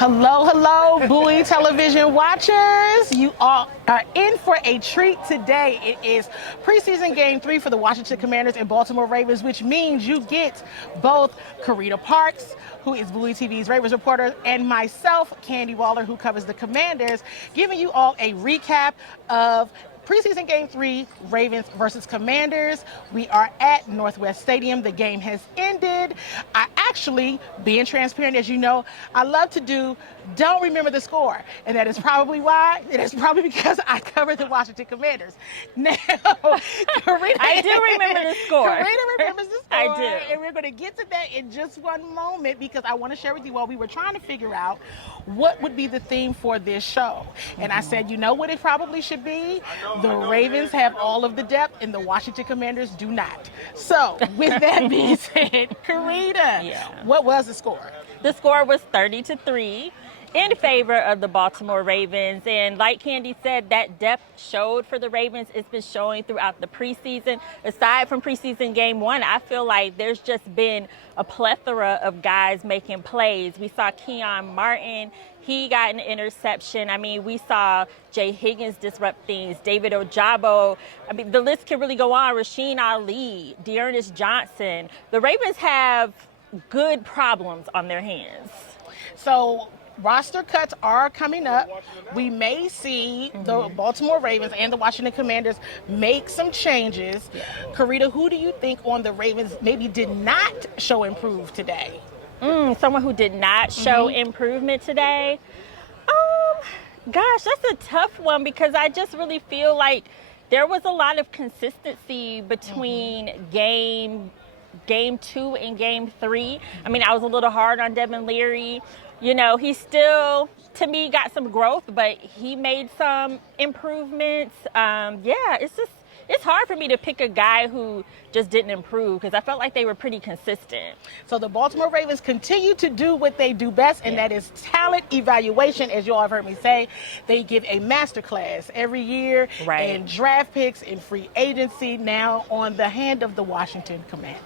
Hello, hello, Bowie television watchers. You all are in for a treat today. It is preseason game 3 for the Washington Commanders and Baltimore Ravens, which means you get both Carita Parks, who is Bowie TV's Ravens reporter, and myself, Candi Waller, who covers the Commanders, giving you all a recap of preseason game 3, Ravens versus Commanders. We are at Northwest Stadium. The game has ended. I actually, being transparent, as you know, I love to don't remember the score. And that is probably why. It is probably because I covered the Washington Commanders. Now, Carita, I do remember the score. Carita remembers the score. I do. And we're going to get to that in just one moment because I want to share with you all, we were trying to figure out what would be the theme for this show. And I said, you know what it probably should be? The Ravens have all of the depth and the Washington Commanders do not. So with that being said, Carita, what was the score? The score was 30-3 in favor of the Baltimore Ravens. And like Candi said, that depth showed for the Ravens. It's been showing throughout the preseason. Aside from preseason game 1, I feel like there's just been a plethora of guys making plays. We saw Keon Martin. He got an interception. I mean, we saw Jay Higgins disrupt things, David Ojabo. I mean, the list can really go on. Rasheen Ali, Dearness Johnson. The Ravens have good problems on their hands. So roster cuts are coming up. We may see the Baltimore Ravens and the Washington Commanders make some changes. Carita, who do you think on the Ravens maybe did not show improve today? Someone who did not show improvement today. Gosh, that's a tough one because I just really feel like there was a lot of consistency between game 2 and game 3. I mean, I was a little hard on Devin Leary. You know, he still, to me, got some growth, but he made some improvements. It's hard for me to pick a guy who just didn't improve because I felt like they were pretty consistent. So the Baltimore Ravens continue to do what they do best, and that is talent evaluation. As you all have heard me say, they give a masterclass every year in draft picks and free agency, now on the hand of the Washington Commanders.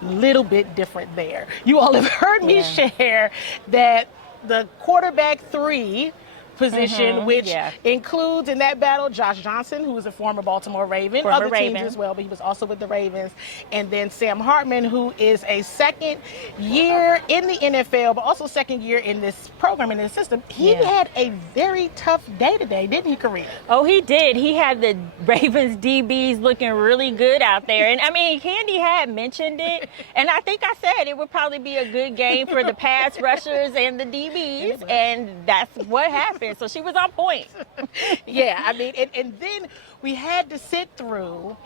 Little bit different there. You all have heard me share that the quarterback 3 position, which includes in that battle Josh Johnson, who is a former Baltimore Raven, other teams as well, but he was also with the Ravens, and then Sam Hartman, who is a second year in the NFL, but also second year in this program, in this system. He had a very tough day today, didn't he, Carita? Oh, he did. He had the Ravens DBs looking really good out there. And I mean, Candi had mentioned it, and I think I said it would probably be a good game for the pass rushers and the DBs, and that's what happened. So she was on point. I mean, and then we had to sit through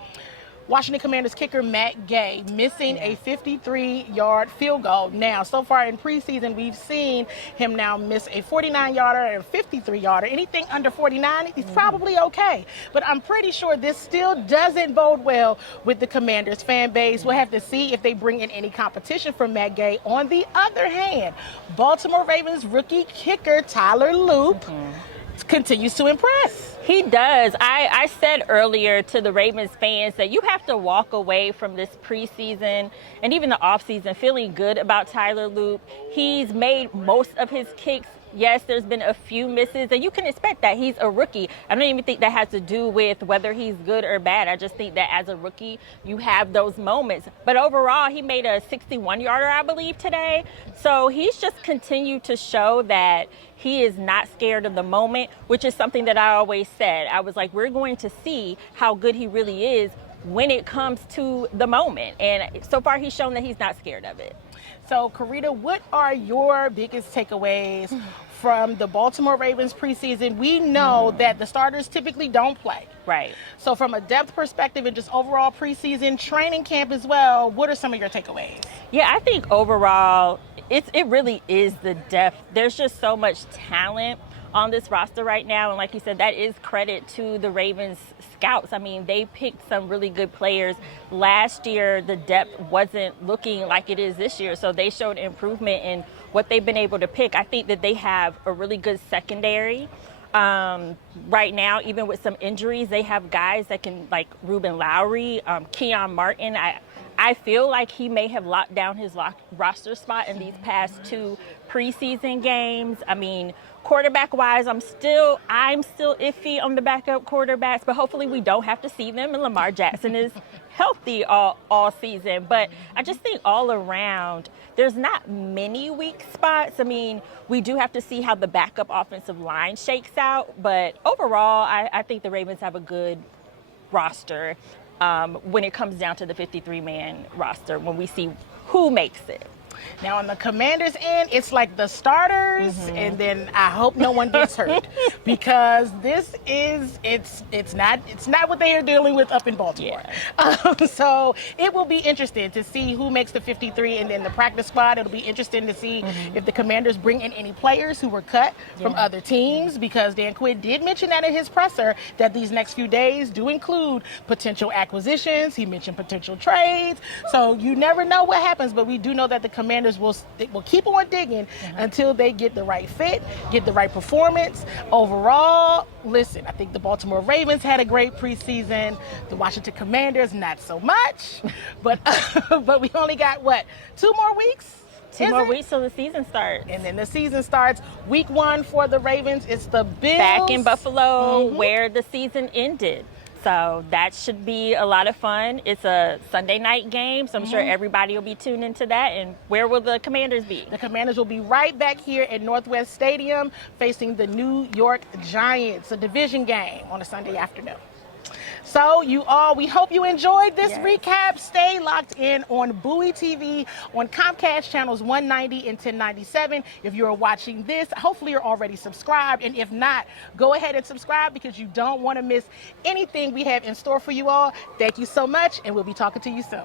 Washington Commanders kicker Matt Gay missing a 53-yard field goal. Now, so far in preseason, we've seen him now miss a 49-yarder and a 53-yarder. Anything under 49, he's probably okay. But I'm pretty sure this still doesn't bode well with the Commanders fan base. We'll have to see if they bring in any competition for Matt Gay. On the other hand, Baltimore Ravens rookie kicker Tyler Loop continues to impress. He does. I said earlier to the Ravens fans that you have to walk away from this preseason and even the offseason feeling good about Tyler Loop. He's made most of his kicks. Yes, there's been a few misses, and you can expect that. He's a rookie. I don't even think that has to do with whether he's good or bad. I just think that as a rookie, you have those moments. But overall, he made a 61-yarder, I believe, today. So he's just continued to show that he is not scared of the moment, which is something that I always said. I was like, we're going to see how good he really is when it comes to the moment. And so far, he's shown that he's not scared of it. So, Carita, what are your biggest takeaways from the Baltimore Ravens preseason? We know that the starters typically don't play. Right. So from a depth perspective and just overall preseason training camp as well, what are some of your takeaways? Yeah, I think overall, it really is the depth. There's just so much talent on this roster right now. And like you said, that is credit to the Ravens scouts. I mean, they picked some really good players. Last year, the depth wasn't looking like it is this year. So they showed improvement in what they've been able to pick. I think that they have a really good secondary. Right now, even with some injuries, they have guys that can, like Ruben Lowry, Keon Martin. I feel like he may have locked down his roster spot in these past 2 preseason games. I mean, quarterback-wise, I'm still iffy on the backup quarterbacks, but hopefully we don't have to see them, and Lamar Jackson is healthy all season. But I just think all around, there's not many weak spots. I mean, we do have to see how the backup offensive line shakes out, but overall, I think the Ravens have a good roster when it comes down to the 53-man roster, when we see who makes it. Now on the Commanders end, it's like the starters, and then I hope no one gets hurt because it's not what they are dealing with up in Baltimore. Yeah. So it will be interesting to see who makes the 53 and then the practice squad. It'll be interesting to see if the Commanders bring in any players who were cut from other teams, because Dan Quinn did mention that in his presser that these next few days do include potential acquisitions. He mentioned potential trades. So you never know what happens, but we do know that the Commanders will keep on digging until they get the right fit, get the right performance. Overall, listen, I think the Baltimore Ravens had a great preseason. The Washington Commanders, not so much. But but we only got, 2 more weeks? 2 more weeks till the season starts. And then the season starts. Week 1 for the Ravens. It's the Bills. Back in Buffalo, where the season ended. So that should be a lot of fun. It's a Sunday night game, so I'm sure everybody will be tuned into that. And where will the Commanders be? The Commanders will be right back here at Northwest Stadium facing the New York Giants, a division game on a Sunday afternoon. So we hope you enjoyed this recap. Stay locked in on Bowie TV on Comcast channels 190 and 1097. If you're watching this, hopefully you're already subscribed. And if not, go ahead and subscribe because you don't want to miss anything we have in store for you all. Thank you so much, and we'll be talking to you soon.